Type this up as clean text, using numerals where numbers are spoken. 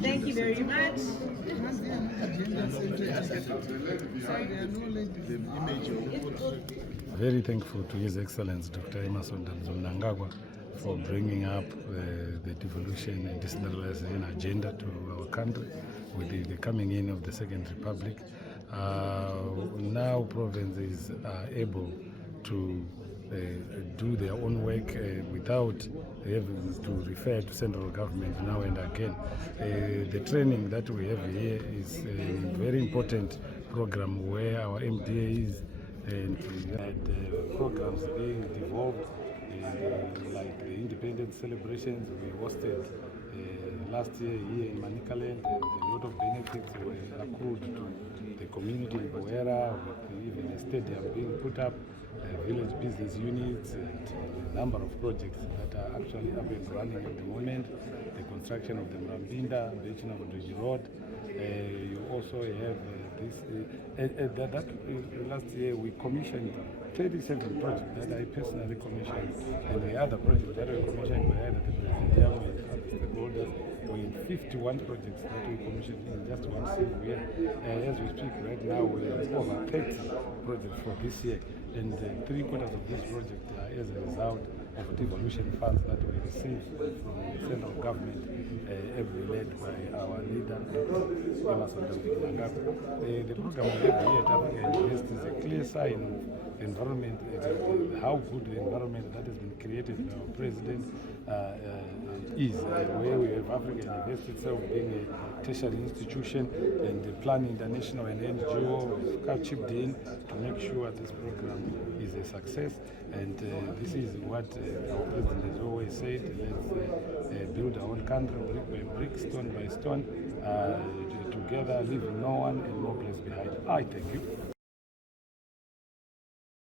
Thank you very much. Very thankful to His Excellency Dr. Emmerson Mnangagwa for bringing up the devolution and decentralization agenda to our country with the coming in of the Second Republic. Now provinces are able to do their own work without having to refer to central government now and again. The training that we have here is a very important program where our MDAs and programs being developed, like the independence celebrations we hosted last year here in Manicaland, and a lot of benefits were accrued to the community in Boera, with even a stadium being put up, village business units, and a number of projects that are actually up and running at the moment. The construction of the Mrambinda, Bechina Bridge Road. You also have last year we commissioned 37 projects that I personally commissioned, and the other projects that were commissioned were at the Presidium with other stakeholders. We have 51 projects that we commissioned in just one single year. As we speak right now, we have over 30 projects for this year, and 3/4 of these projects are as a result of devolution funds that we receive from the central government, every led by our leader, Emmerson Mnangagwa. The program we have here at Africa Invest is a clear sign of environment, how good the environment that has been created by our president is, where we have Africa Invest itself being a tertiary institution, and the Plan International and NGO have chipped in to make sure this program is a success. And this is what our president has always said: let's build our own country brick by brick, stone by stone, together, leaving no one and no place behind. I thank you.